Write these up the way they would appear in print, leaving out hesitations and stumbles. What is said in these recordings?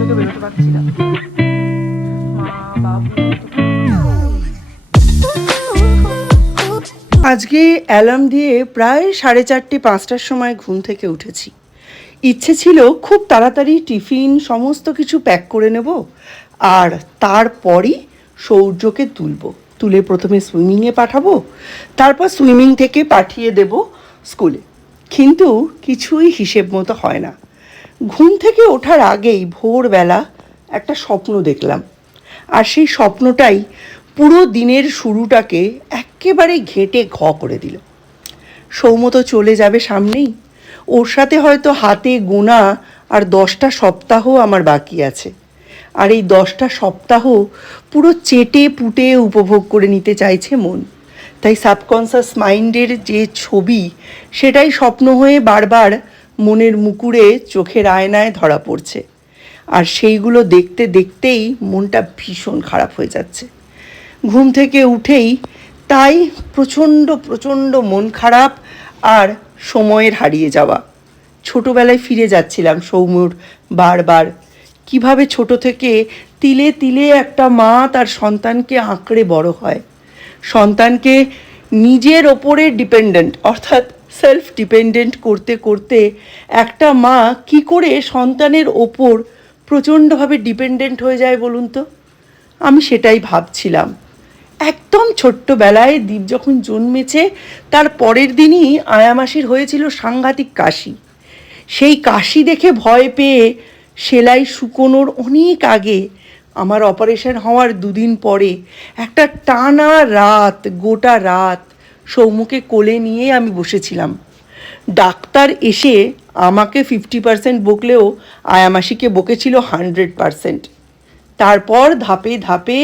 থেকে বেরোতে পারছি না। আজকে অ্যালার্ম দিয়ে প্রায় 4:30-5টার সময় ঘুম থেকে উঠেছি। ইচ্ছে ছিল খুব তাড়াতাড়ি টিফিন সমস্ত কিছু প্যাক করে নেব, আর তারপরই সৌর্যকে তুলে প্রথমে সুইমিংয়ে পাঠাবো, তারপর সুইমিং থেকে পাঠিয়ে দেব স্কুলে। কিন্তু কিছুই হিসেব মতো হয় না। ঘুম থেকে ওঠার আগেই ভোরবেলা একটা স্বপ্ন দেখলাম, আর সেই স্বপ্নটাই পুরো দিনের শুরুটাকে একেবারে ঘেঁটে করে দিল। সৌম্য তো চলে যাবে সামনেই, ওর সাথে হয়তো হাতে গোনা আর 10টা সপ্তাহ আমার বাকি আছে। আর এই 10টা সপ্তাহ পুরো চেটে পুটে উপভোগ করে নিতে চাইছে মন। তাই সাবকনশাস মাইন্ডের যে ছবি, সেটাই স্বপ্ন হয়ে বারবার মনের মুকুরে চোখের আয়নায় ধরা পড়ছে। আর সেইগুলো দেখতে দেখতেই মনটা ভীষণ খারাপ হয়ে যাচ্ছে। ঘুম থেকে উঠেই তাই প্রচণ্ড প্রচণ্ড মন খারাপ আর সময়ের হারিয়ে যাওয়া। ছোটোবেলায় ফিরে যাচ্ছিলাম সৌম্যর বারবার। কিভাবে ছোট থেকে তিলে তিলে একটা মা তার সন্তানকে আঁকড়ে বড় হয়, সন্তানকে নিজের ওপরে ডিপেন্ডেন্ট অর্থাৎ সেলফ ডিপেন্ডেন্ট করতে করতে একটা মা কি করে সন্তানের ওপর প্রচণ্ডভাবে ডিপেন্ডেন্ট হয়ে যায় বলুন তো। আমি সেটাই ভাবছিলাম। একদম ছোট্টবেলায় দীপ যখন জন্মেছে তার পরের দিনই আয়ামাসির হয়েছিল সাংঘাতিক কাশি। সেই কাশি দেখে ভয় পেয়ে সেলাই শুকোনোর অনেক আগে, আমার অপারেশন হওয়ার 2 দিন পরে একটা টানা রাত, গোটা রাত সৌম্যকে কোলে নিয়ে আমি বসেছিলাম। ডাক্তার এসে আমাকে 50% বকলেও আয়ামাসিকে বকেছিল 100%। তারপর ধাপে ধাপে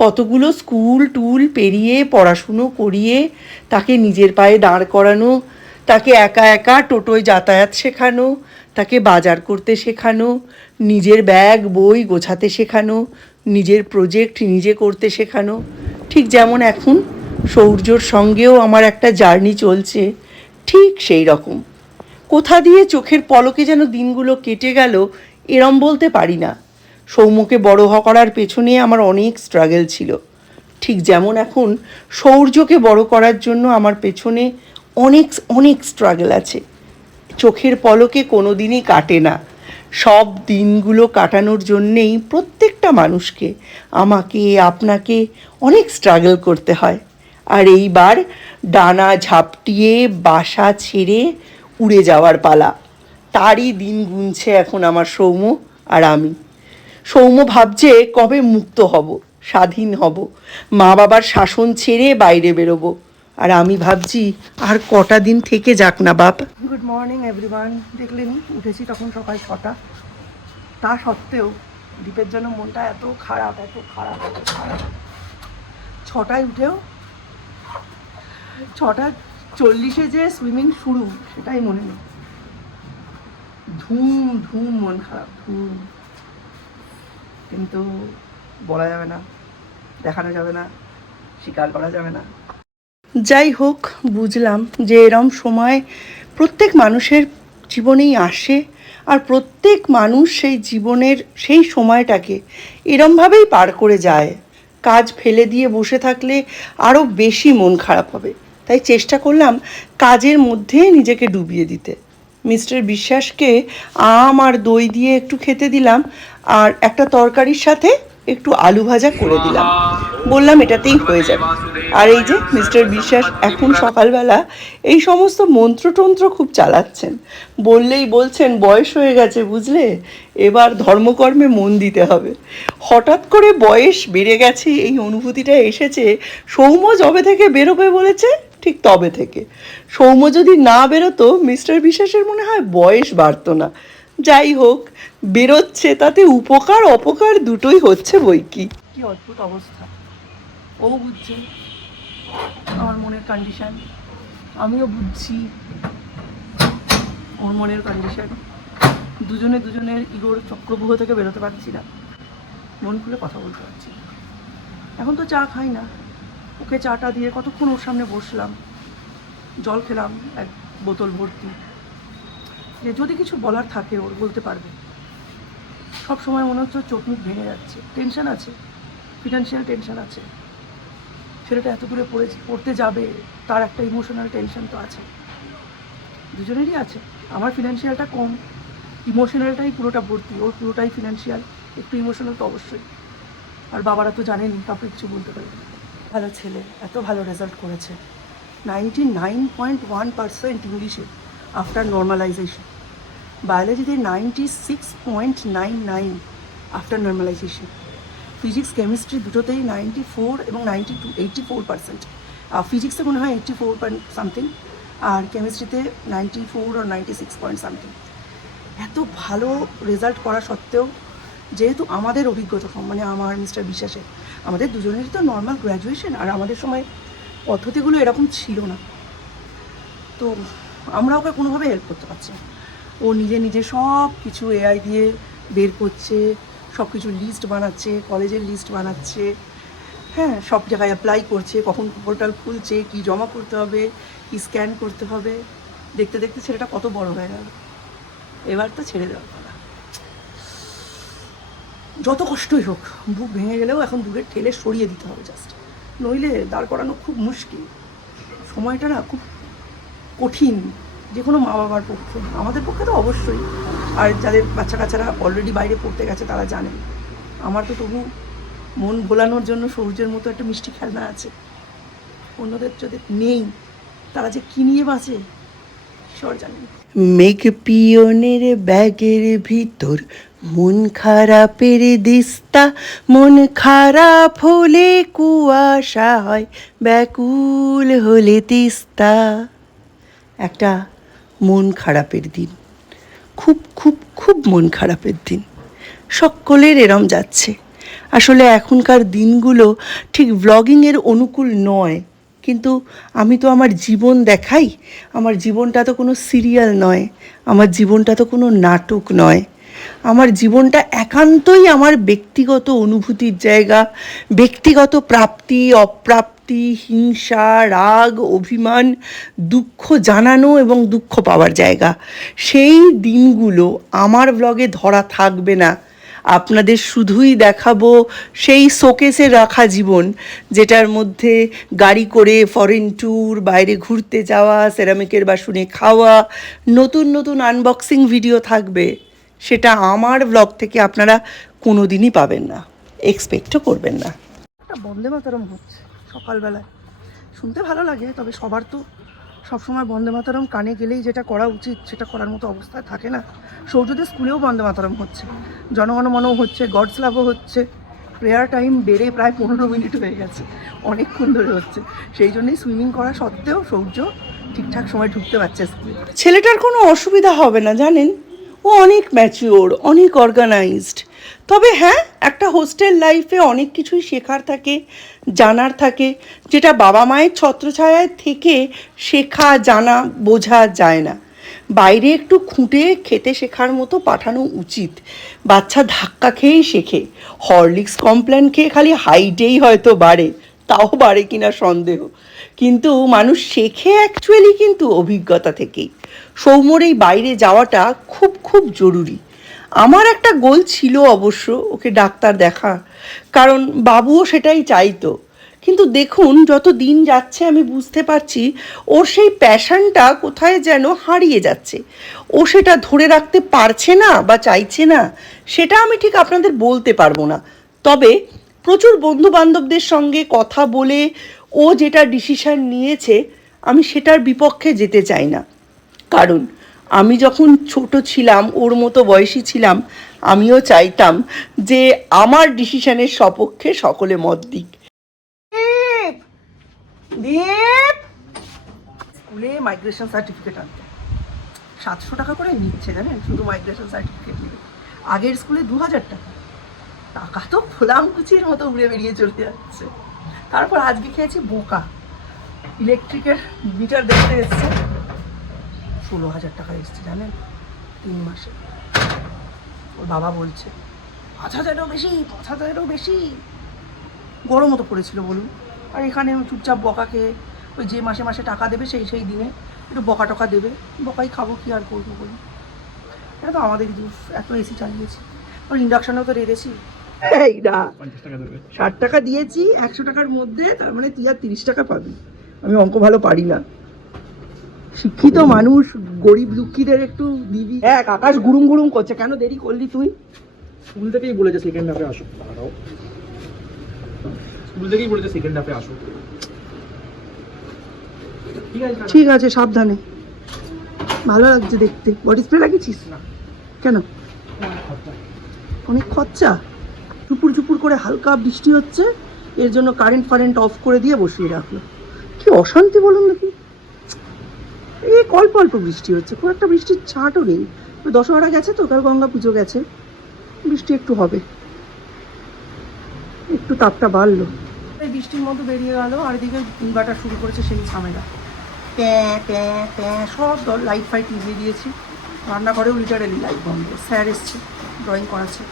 কতগুলো স্কুল টুল পেরিয়ে পড়াশুনো করিয়ে তাকে নিজের পায়ে দাঁড় করানো, তাকে একা একা টোটোয় যাতায়াত শেখানো, তাকে বাজার করতে শেখানো, নিজের ব্যাগ বই গোছাতে শেখানো, নিজের প্রজেক্ট নিজে করতে শেখানো। ঠিক যেমন এখন সৌর্যর সঙ্গেও আমার একটা জার্নি চলছে, ঠিক সেই রকম। কোথা দিয়ে চোখের পলকে যেন দিনগুলো কেটে গেল এরম বলতে পারি না। সৌম্যকে বড় করার পেছনে আমার অনেক স্ট্রাগল ছিল, ঠিক যেমন এখন সৌর্যকে বড় করার জন্য আমার পেছনে অনেক অনেক স্ট্রাগল আছে। চোখের পলকে কোনো দিনই কাটে না। সব দিনগুলো কাটানোর জন্যেই প্রত্যেকটা মানুষকে, আমাকে আপনাকে অনেক স্ট্রাগল করতে হয়। আর এইবার ডানা ঝাপটিয়ে বাসা ছেড়ে উড়ে যাওয়ার পালা। তারই দিন গুনছে এখন আমার সৌম্য আর আমি। সৌম্য ভাবছে কবে মুক্ত হব, স্বাধীন হব, মা বাবার শাসন ছেড়ে বাইরে বেরোবো। আর আমি ভাবছি আর কটা দিন থেকে যাক না বাপ। Good morning everyone. দেখলেন উঠেছি তখন সকাল 6টা। তা সত্ত্বেও দীপের জন্য মনটা এত খারাপ, এত খারাপ, এত খারাপ। 6টায় উঠেও 6:40 যে সুইমিং শুরু সেটাই মনে নেই। ধুম ধুম মন খারাপ, ধুম। কিন্তু বলা যাবে না, দেখানো যাবে না, স্বীকার করা যাবে না। যাই হোক, বুঝলাম যে এরম সময় প্রত্যেক মানুষের জীবনেই আসে, আর প্রত্যেক মানুষ সেই জীবনের সেই সময়টাকে এরমভাবেই পার করে যায়। কাজ ফেলে দিয়ে বসে থাকলে আরও বেশি মন খারাপ হবে। তাই চেষ্টা করলাম কাজের মধ্যে নিজেকে ডুবিয়ে দিতে। মিস্টার বিশ্বাসকে আম আর দই দিয়ে একটু খেতে দিলাম, আর একটা তরকারির সাথে একটু আলু ভাজা করে দিলাম। বললাম এটাতেই হয়ে যাবে। আর এই যে মিস্টার বিশ্বাস এখন সকালবেলা এই সমস্ত মন্ত্রতন্ত্র খুব চালাচ্ছেন। বললেই বলছেন বয়স হয়ে গেছে বুঝলে, এবার ধর্মকর্মে মন দিতে হবে। হঠাৎ করে বয়স বেড়ে গেছে এই অনুভূতিটা এসেছে সৌম্য যবে থেকে বেরোবে বলেছে ঠিক তবে থেকে। সৌম্য যদি না বেরোতো মিস্টার বিশ্বাসের মনে হয় বয়স বাড়তো না। যাই হোক, বেরোচ্ছে, তাতে উপকার অপকার দুটোই হচ্ছে বই কি। কি অদ্ভুত অবস্থা। ও বুঝছে আমার মনের কন্ডিশন, আমিও বুঝছি ওর মনের কন্ডিশন। দুজনে দুজনের ইগোর চক্রব্যূহ থেকে বেরোতে পারছি না, মন খুলে কথা বলতে পারছি না। এখন তো চা খাই না, ওকে চাটা দিয়ে কতক্ষণ ওর সামনে বসলাম, জল খেলাম 1 বোতল ভর্তি। যে যদি কিছু বলার থাকে ওর বলতে পারবে। সব সময় মনে হচ্ছে চোখ মুখ ভেঙে যাচ্ছে, টেনশন আছে, ফিনান্সিয়াল টেনশন আছে। ছেলেটা এত দূরে পড়তে যাবে, তার একটা ইমোশনাল টেনশন তো আছে, দুজনেরই আছে। আমার ফিনান্সিয়ালটা কম, ইমোশনালটাই পুরোটা ভর্তি, ওর পুরোটাই ফিনান্সিয়াল, একটু ইমোশনাল তো অবশ্যই। আর বাবারা তো জানেনি, কাউকে কিছু বলতে পারে। ভালো ছেলে, এত ভালো রেজাল্ট করেছে, 99.1% ইংলিশে আফটার নর্মালাইজেশন, বায়োলজিতে 96.99 আফটার নর্মালাইজেশন, ফিজিক্স কেমিস্ট্রি দুটোতেই 94 এবং 92, 84%। ফিজিক্সে মনে হয় 84 পয়েন্ট সামথিং, আর কেমিস্ট্রিতে 94 or 96 পয়েন্ট সামথিং। এত ভালো রেজাল্ট করা সত্ত্বেও, যেহেতু আমাদের অভিজ্ঞতা কম, মানে আমার মিস্টার বিশ্বাসের, আমাদের দুজনেরই তো নর্মাল গ্র্যাজুয়েশন, আর আমাদের সময় পদ্ধতিগুলো এরকম ছিল না, তো আমরা ওকে কোনোভাবে হেল্প করতে পারছি না। ও নিজে নিজে সব কিছু এআই দিয়ে বের করছে, সব কিছু লিস্ট বানাচ্ছে, কলেজের লিস্ট বানাচ্ছে, হ্যাঁ, সব জায়গায় অ্যাপ্লাই করছে, কখন পোর্টাল খুলছে, কি জমা করতে হবে, কি স্ক্যান করতে হবে। দেখতে দেখতে ছেলেটা কত বড় হয়ে গেল। এবার তো ছেড়ে দেওয়ার কথা, যত কষ্টই হোক, বুক ভেঙে গেলেও এখন দূরে ঠেলে সরিয়ে দিতে হবে জাস্ট, নইলে দাঁড় করানো খুব মুশকিল। সময়টা না খুব কঠিন যে কোনো মা বাবার পক্ষে, আমাদের পক্ষে তো অবশ্যই, আর যাদের বাচ্চা কাচ্চারা অলরেডি বাইরে পড়তে গেছে তারা জানেন। আমার তো তবু মন ভোলানোর জন্য সূর্যের মতো একটা মিষ্টি খেলনা আছে, অন্যদের যদি নেই তারা যে কী নিয়ে বাঁচে ঈশ্বর জানেন। মেঘ পিয়নের ব্যাগের ভিতর মন খারাপের দিস্তা, মন খারাপ হলে কুয়াশা হয়, ব্যাকুল হলে তিস্তা। একটা মন খারাপের দিন, খুব খুব খুব মন খারাপের দিন, সকলের এরম যাচ্ছে। আসলে এখনকার দিনগুলো ঠিক ব্লগিংয়ের অনুকূল নয়, কিন্তু আমি তো আমার জীবন দেখাই, আমার জীবনটা তো কোনো সিরিয়াল নয়, আমার জীবনটা তো কোনো নাটক নয়, আমার জীবনটা একান্তই আমার ব্যক্তিগত অনুভূতির জায়গা, ব্যক্তিগত প্রাপ্তি অপ্রাপ্তি, হিংসা রাগ অভিমান, দুঃখ জানানো এবং দুঃখ পাওয়ার জায়গা। সেই দিনগুলো আমার ব্লগে ধরা থাকবে না, আপনাদের শুধুই দেখাবো সেই শোকেসে রাখা জীবন, যেটার মধ্যে গাড়ি করে ফরেন ট্যুর, বাইরে ঘুরতে যাওয়া, সেরামিকের বাসনে খাওয়া, নতুন নতুন আনবক্সিং ভিডিও থাকবে। সেটা আমার ব্লগ থেকে আপনারা কোনো দিনই পাবেন না, এক্সপেক্টও করবেন না। একটা বন্দে মাতরম হচ্ছে সকালবেলায়, শুনতে ভালো লাগে, তবে সবার তো সবসময় বন্দে মাতরম কানে গেলেই যেটা করা উচিত সেটা করার মতো অবস্থায় থাকে না। সৌর্যদের স্কুলেও বন্দে মাতরম হচ্ছে, জনগণমনও হচ্ছে, গডস লাভও হচ্ছে। প্রেয়ার টাইম বেড়ে প্রায় 15 মিনিট হয়ে গেছে, অনেকক্ষণ ধরে হচ্ছে। সেই জন্যই সুইমিং করা সত্ত্বেও সৌর্য ঠিকঠাক সময় ঢুকতে পারছে স্কুলে। ছেলেটার কোনো অসুবিধা হবে না জানেন, ও অনেক ম্যাচিওর, অনেক অর্গানাইজড। তবে হ্যাঁ, একটা হোস্টেল লাইফে অনেক কিছুই শেখার থাকে, জানার থাকে, যেটা বাবা মায়ের ছত্রছায়ায় থেকে শেখা জানা বোঝা যায় না। বাইরে একটু খুঁটে খেতে শেখার মতো পাঠানো উচিত। বাচ্চা ধাক্কা খেয়েই শেখে, হরলিক্স কমপ্ল্যান খেয়ে খালি হাইটেই হয়তো বাড়ে, তাও বাড়ে কিনা সন্দেহ, কিন্তু মানুষ শেখে অ্যাকচুয়ালি কিন্তু অভিজ্ঞতা থেকেই। সৌম্যর এই বাইরে যাওয়াটা খুব খুব জরুরি। আমার একটা গোল ছিল অবশ্য ওকে ডাক্তার দেখা, কারণ বাবুও সেটাই চাইতো। কিন্তু দেখুন যত দিন যাচ্ছে আমি বুঝতে পারছি ওর সেই প্যাশনটা কোথায় যেন হারিয়ে যাচ্ছে, ও সেটা ধরে রাখতে পারছে না বা চাইছে না, সেটা আমি ঠিক আপনাদের বলতে পারবো না। তবে প্রচুর বন্ধু বান্ধবদের সঙ্গে কথা বলে ও যেটা ডিসিশন নিয়েছে, আমি সেটার বিপক্ষে যেতে চাই না। কারণ আমি যখন ছোট ছিলাম, ওর মতো বয়সী ছিলাম, আমিও চাইতাম যে আমার ডিসিশনের সপক্ষে সকলে মত দিক। স্কুলে মাইগ্রেশন সার্টিফিকেট আনতে 700 টাকা করে নিচ্ছে জানেন, শুধু মাইগ্রেশন সার্টিফিকেট নিয়ে। আগের স্কুলে 2000 টাকা, টাকা তো খোলামকুচির মতো উড়ে বেরিয়ে চলে যাচ্ছে। তারপর আজকে খেয়েছি বোকা, ইলেকট্রিকের মিটার দেখতে এসছে, 16,000 টাকা এসছে জানেন 3 মাসে। ওর বাবা বলছে 5,000-এরও বেশি, 5,000-এরও বেশি। গরমও তো পড়েছিল বলুন, আর এখানে চুপচাপ বকাকে ওই যে মাসে মাসে টাকা দেবে সেই দিনে একটু বকা টকা দেবে, বকাই খাবো, কি আর করবো বলুন। এটা তো আমাদেরই দোষ, এত এসি চালিয়েছি, আর ইন্ডাকশানেও তো রেঁধেছি। এই না, 60 টাকা দিয়েছি 100 টাকার মধ্যে, তার মানে তুই আর 30 টাকা পাবি। আমি অঙ্ক ভালো পারি না, শিক্ষিত মানুষ, গরিব দুঃখীদের একটু দিবি। এক আকাশ গুড়ুম গুড়ুম করছে, কেন দেরি করলি তুই? স্কুল থেকেই বলেছে সেকেন্ড হাফে আসো, স্কুল থেকেই বলেছে সেকেন্ড হাফে আসো। ঠিক আছে, সাবধানে। ভালো লাগছে দেখতে। বডি স্প্রে লাগিয়েছিস? না। কেন? অনেক খরচা। চুপুর চুপুর করে হালকা বৃষ্টি হচ্ছে, এর জন্য কারেন্ট অফ করে দিয়ে বসিয়ে রাখলো। কি অশান্তি বলুন দেখি। এই অল্প অল্প বৃষ্টি হচ্ছে, খুব একটা বৃষ্টির ছাঁটও নেই। দশহরা গেছে তো, কাল গঙ্গা পুজো গেছে, বৃষ্টি একটু হবে, একটু তাপটা বাড়লো। এই বৃষ্টির মতো বেরিয়ে গেল, আর এদিকে ইনভার্টার শুরু করেছে সেই ঝামেলা। প্যাঁ প্যাঁ প্যাঁ সব লাইট ফাইট নিভিয়ে দিয়েছি। রান্নাঘরেও লিটারেলি লাইট বন্ধ। স্যার এসছে, ড্রয়িং করাচ্ছে,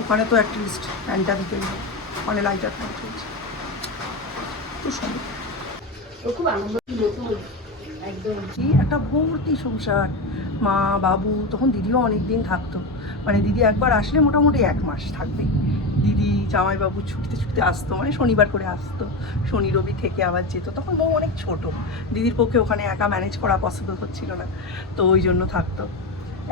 ওখানে তো অ্যাটলিস্ট ফ্যানটা দিতে হবে, ওখানে লাইটার ফ্যান চলছে। তো সব খুব আনন্দ, একদম কি একটা ভর্তি সংসার। মা বাবু, তখন দিদিও অনেক দিন থাকতো, মানে দিদি একবার আসলে মোটামুটি 1 মাস থাকবে। দিদি জামাইবাবু ছুটিতে ছুটিতে আসতো, মানে শনিবার করে আসতো, শনি রবি থেকে আবার যেত। তখন বউ অনেক ছোট, দিদির পক্ষে ওখানে একা ম্যানেজ করা পসিবল হচ্ছিল না, তো ওই জন্য থাকতো।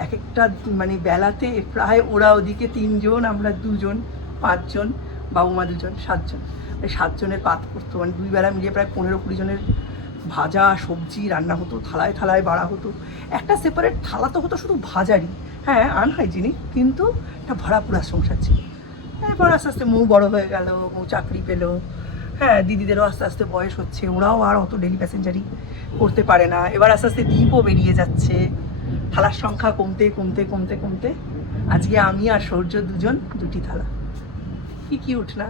এক একটা মানে বেলাতে প্রায় ওরা ওদিকে 3 জন, আমরা 2 জন, 5 জন, বাবু মা 2 জন, 7 জন। এই 7 জনের পাত পড়তো, মানে 2 বেলা মিলিয়ে প্রায় 15-20 জনের ভাজা সবজি রান্না হতো, থালায় থালায় বাড়া হতো। একটা সেপারেট থালা তো হতো শুধু ভাজারই, হ্যাঁ আনহাইজিনিক, কিন্তু একটা ভরা পুরা সংসার ছিল। এরপর আস্তে আস্তে মৌ বড় হয়ে গেল, মৌ চাকরি পেলো, হ্যাঁ দিদিদেরও আস্তে আস্তে বয়স হচ্ছে, ওরাও আর অত ডেলি প্যাসেঞ্জারই করতে পারে না। এবার আস্তে আস্তে দ্বীপও বেরিয়ে যাচ্ছে, থালার সংখ্যা কমতে কমতে কমতে কমতে আজকে আমি আর সৌর্য 2 জন 2টি থালা। কি কিউট না?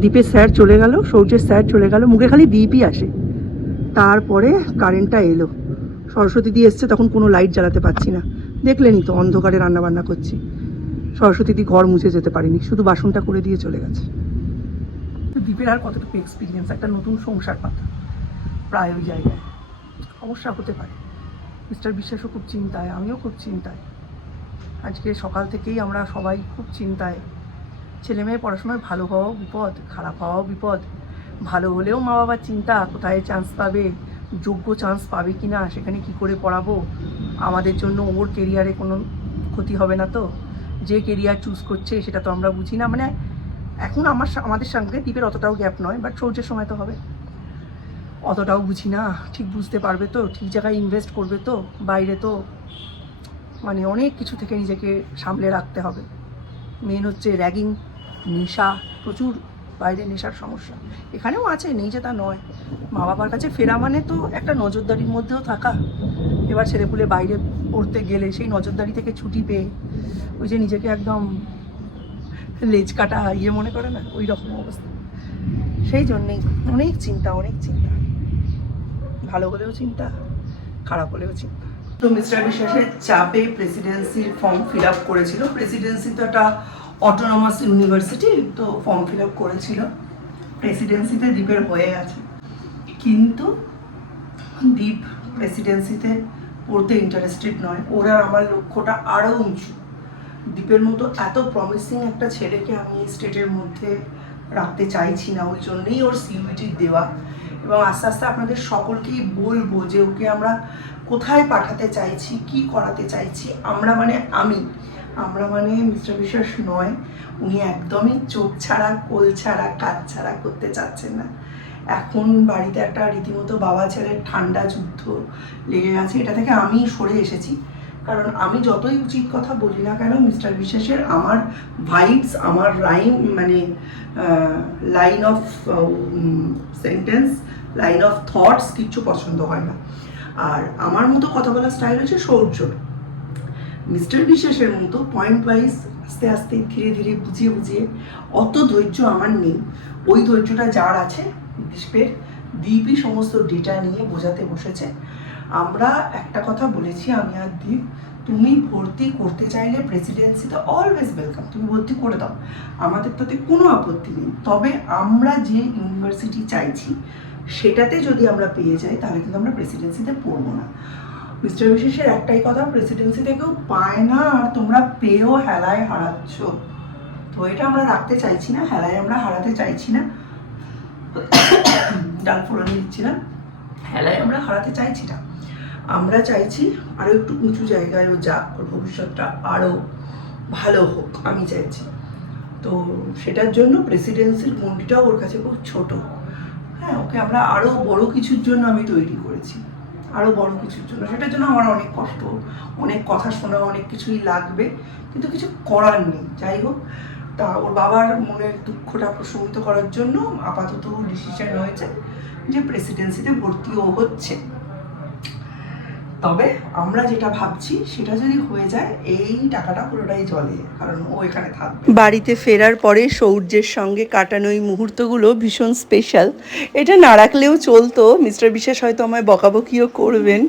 দ্বীপের স্যার চলে গেল, সৌর্যের স্যার চলে গেল, মুখে খালি দ্বীপই আসে। তারপরে কারেন্টটা এলো, সরস্বতী দি এসছে, তখন কোনো লাইট জ্বালাতে পারছি না, দেখলেনি তো অন্ধকারে রান্নাবান্না করছি। সরস্বতী দি ঘর মুছে যেতে পারিনি, শুধু বাসনটা করে দিয়ে চলে গেছে। দ্বীপের আর কতটুকু এক্সপিরিয়েন্স, একটা নতুন সংসার পাতা, প্রায় ওই জায়গায় সমস্যা হতে পারে। মিস্টার বিশ্বাসও খুব চিন্তায়, আমিও খুব চিন্তায়। আজকে সকাল থেকেই আমরা সবাই খুব চিন্তায়। ছেলে মেয়ে পড়াশোনায় ভালো হওয়াও বিপদ, খারাপ হওয়াও বিপদ। ভালো হলেও মা বাবার চিন্তা, কোথায় চান্স পাবে, যোগ্য চান্স পাবে কি না, সেখানে কি করে পড়াবো, আমাদের জন্য ওর কেরিয়ারে কোনো ক্ষতি হবে না তো, যে কেরিয়ার চুজ করছে সেটা তো আমরা বুঝি না। মানে এখন আমাদের সঙ্গে দ্বীপের অতটাও গ্যাপ নয়, বাট সৌর্যের সময় তো হবে, অতটাও বুঝি না। ঠিক বুঝতে পারবে তো, ঠিক জায়গায় ইনভেস্ট করবে তো, বাইরে তো মানে অনেক কিছু থেকে নিজেকে সামলে রাখতে হবে। মেন হচ্ছে র্যাগিং, নেশা, প্রচুর বাইরে নেশার সমস্যা। এখানেও আছে, নেই যে তা নয়। মা বাবার কাছে ফেরা মানে তো একটা নজরদারির মধ্যেও থাকা। এবার ছেলেপুলে বাইরে পড়তে গেলে সেই নজরদারি থেকে ছুটি পেয়ে ওই যে নিজেকে একদম লেজ কাটা মনে করে না, ওই রকম অবস্থা। সেই জন্যেই অনেক চিন্তা, অনেক চিন্তা, ভালো হলেও চিন্তা, খারাপ হলেও চিন্তা। তো মিস্টার বিশ্বাসের চাপে প্রেসিডেন্সির ফর্ম ফিল আপ করেছিল। প্রেসিডেন্সি তো একটা অটোনমাস ইউনিভার্সিটি, তো ফর্ম ফিল আপ করেছিল। প্রেসিডেন্সিতে দ্বীপের হয়ে গেছে, কিন্তু দ্বীপ প্রেসিডেন্সিতে পড়তে ইন্টারেস্টেড নয়। ওর আর আমার লক্ষ্যটা আরও উঁচু। দ্বীপের মতো এত প্রমিসিং একটা ছেলেকে আমি স্টেটের মধ্যে রাখতে চাইছি না, ওই জন্যেই ওর সিইউটি দেওয়া। এবং আস্তে আস্তে আপনাদের সকলকেই বলবো যে ওকে আমরা কোথায় পাঠাতে চাইছি, কি করাতে চাইছি। আমরা মানে মিস্টার বিশ্বাস নয়, উনি একদমই চোখ ছাড়া, কোল ছাড়া, কাজ ছাড়া করতে চাচ্ছেন না। এখন বাড়িতে একটা রীতিমতো বাবা ছেলের ঠান্ডা যুদ্ধ লেগে গেছে। এটা থেকে আমি সরে এসেছি, কারণ আমি যতই উচিত কথা বলি না কেন, মিস্টার বিশ্বাসের আমার ভাইবস, আমার line of sentence, line of thoughts কিচ্ছু পছন্দ হয় না। আর আমার মতো কথা বলার স্টাইল হচ্ছে সৌর্যর। মিস্টার বিশ্বাসের মতো পয়েন্ট ওয়াইজ আস্তে আস্তে ধীরে ধীরে বুঝিয়ে বুঝিয়ে অত ধৈর্য আমার নেই। ওই ধৈর্যটা যার আছে, দ্বীপই সমস্ত ডেটা নিয়ে বোঝাতে বসেছে। আমরা একটা কথা বলেছি, আমি আর দ্বীপ, তুমি ভর্তি করতে চাইলে প্রেসিডেন্সিতে অলওয়েজ ওয়েলকাম, তুমি ভর্তি করে দাও, আমাদের তাতে কোনো আপত্তি নেই। তবে আমরা যে ইউনিভার্সিটি চাইছি সেটাতে যদি আমরা পেয়ে যাই, তাহলে কিন্তু আমরা প্রেসিডেন্সিতে পড়বো না। মিস্টার বিশেষের একটাই কথা, প্রেসিডেন্সিতে কেউ পায় না আর তোমরা পেয়েও হেলায় হারাচ্ছ। তো এটা আমরা রাখতে চাইছি না, হেলায় আমরা হারাতে চাইছি না। ডাল ফোড়ন দিচ্ছিলাম, হেলায় আমরা হারাতে চাইছি না। আমরা চাইছি আরও একটু উঁচু জায়গায়ও যাক, ওর ভবিষ্যৎটা আরও ভালো হোক, আমি চাইছি। তো সেটার জন্য প্রেসিডেন্সির গণ্ডিটাও ওর কাছে খুব ছোট। হ্যাঁ, ওকে আমরা আরও বড় কিছুর জন্য আমি তৈরি করেছি, আরও বড় কিছুর জন্য। সেটার জন্য আমার অনেক কষ্ট, অনেক কথা শোনা, অনেক কিছুই লাগবে, কিন্তু কিছু করার নেই। যাই হোক, তা ওর বাবার মনের দুঃখটা প্রশমিত করার জন্য আপাতত ডিসিশন হয়েছে যে প্রেসিডেন্সিতে ভর্তিও হচ্ছে। তবে আমরা যেটা ভাবছি সেটা যদি হয়ে যায়, এই টাকাটা পুরোটাই জলে, কারণ ও এখানে থাকবে। বাড়িতে ফেরার পরে সৌর্যের সঙ্গে কাটানো এই মুহূর্তগুলো ভীষণ স্পেশাল। এটা না রাখলেও চলতো, মিস্টার বিশ্বাস হয়তো আমায় বকাবকিও করবেন,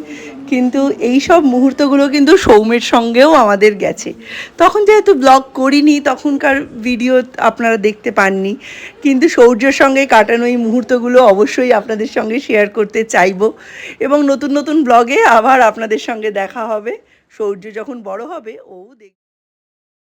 কিন্তু এই সব মুহূর্তগুলো কিন্তু সৌমের সঙ্গেও আমাদের গেছে। তখন যেহেতু ব্লগ করিনি, তখনকার ভিডিও আপনারা দেখতে পাননি, কিন্তু সৌর্যের সঙ্গে কাটানো এই মুহূর্তগুলো অবশ্যই আপনাদের সঙ্গে শেয়ার করতে চাইবো। এবং নতুন নতুন ব্লগে আবার আপনাদের সঙ্গে দেখা হবে। সৌর্য যখন বড় হবে, ও